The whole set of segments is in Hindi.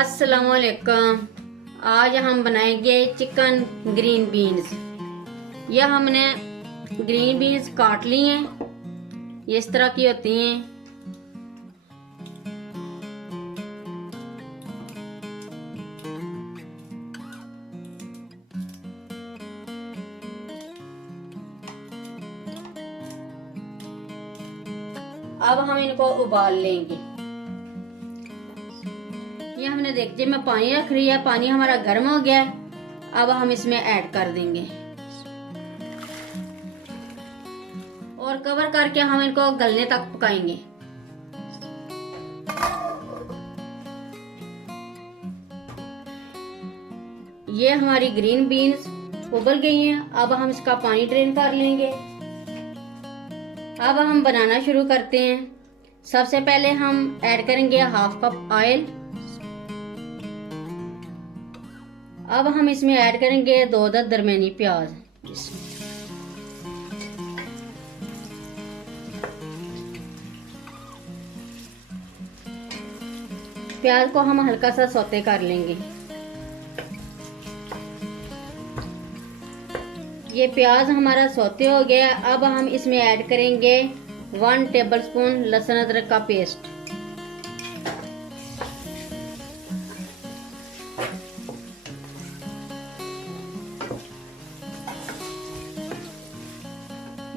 अस्सलाम वालेकुम। आज हम बनाएंगे चिकन ग्रीन बीन्स। यह हमने ग्रीन बीन्स काट ली हैं, ये इस तरह की होती हैं। अब हम इनको उबाल लेंगे। ये हमने देखिए मैं पानी रख रही है, पानी हमारा गर्म हो गया है। अब हम इसमें ऐड कर देंगे और कवर करके हम इनको गलने तक पकाएंगे। ये हमारी ग्रीन बीन्स उबल गई हैं। अब हम इसका पानी ड्रेन कर लेंगे। अब हम बनाना शुरू करते हैं। सबसे पहले हम ऐड करेंगे हाफ कप ऑयल। अब हम इसमें ऐड करेंगे 2 दरमियानी प्याज। प्याज को हम हल्का सा सौते कर लेंगे। ये प्याज हमारा सौते हो गया। अब हम इसमें ऐड करेंगे 1 टेबलस्पून लहसुन अदरक का पेस्ट।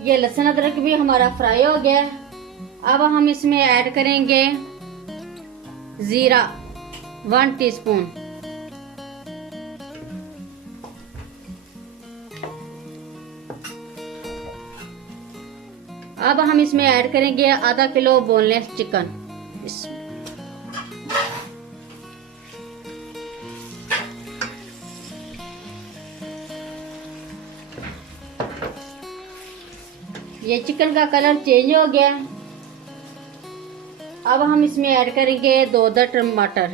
ये लहसुन अदरक भी हमारा फ्राई हो गया। अब हम इसमें ऐड करेंगे जीरा 1 टीस्पून। अब हम इसमें ऐड करेंगे आधा किलो बोनलेस चिकन। ये चिकन का कलर चेंज हो गया। अब हम इसमें ऐड करेंगे 2 टमाटर।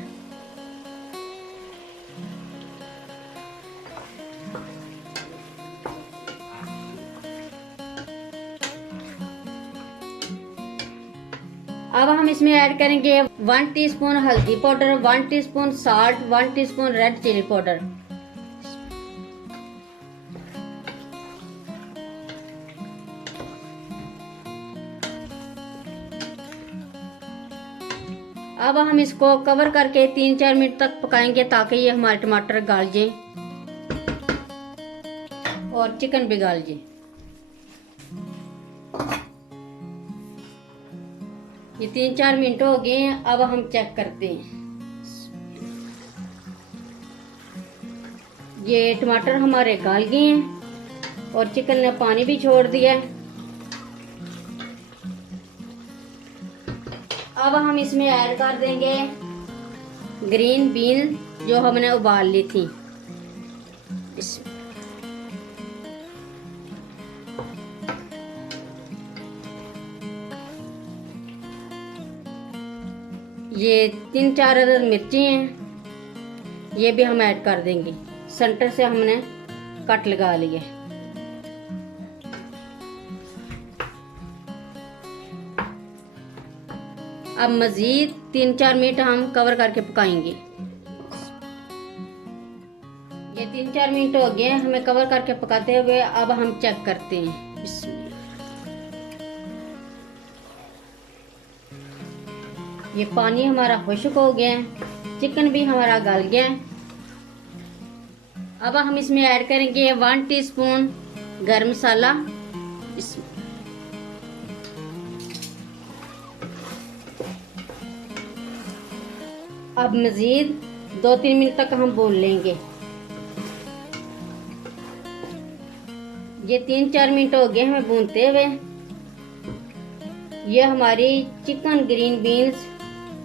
अब हम इसमें ऐड करेंगे 1 टीस्पून हल्दी powder, 1 teaspoon salt, 1 teaspoon red chilli powder. अब हम इसको कवर करके 3-4 मिनट तक पकाएंगे ताकि ये हमारे टमाटर गल जाए और चिकन भी गल जाए। ये 3-4 मिनट हो गए हैं। अब हम चेक करते हैं। ये टमाटर हमारे गल गए हैं और चिकन ने पानी भी छोड़ दिया है। अब हम इसमें ऐड कर देंगे ग्रीन बीन जो हमने उबाल ली थी। ये 3-4 अदद मिर्ची हैं, ये भी हम ऐड कर देंगे। सेंटर से हमने कट लगा लिए। अब मजीद 3-4 मिनट हम कवर करके पकाएंगे। ये 3-4 मिनट हो गए हमें कवर करके पकाते हुए। अब हम चेक करते हैं। ये पानी हमारा खुश्क हो गया है, चिकन भी हमारा गल गया है। अब हम इसमें ऐड करेंगे 1 टीस्पून गरम मसाला। अब मजीद 2-3 मिनट तक हम भून लेंगे। ये 3-4 मिनट हो गए हमें भूनते हुए। ये हमारी चिकन ग्रीन बीन्स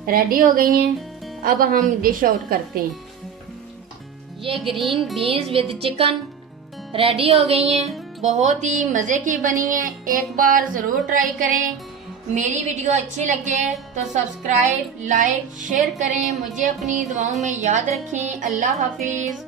रेडी हो गई हैं। अब हम डिश आउट करते हैं। ये green beans with chicken ready हो गई हैं। बहुत ही मज़े की बनी हैं। एक बार ज़रूर ट्राई करें। मेरी वीडियो अच्छी लगे तो सब्सक्राइब, लाइक, शेयर करें। मुझे अपनी दुआओं में याद रखें। अल्लाह हाफिज़।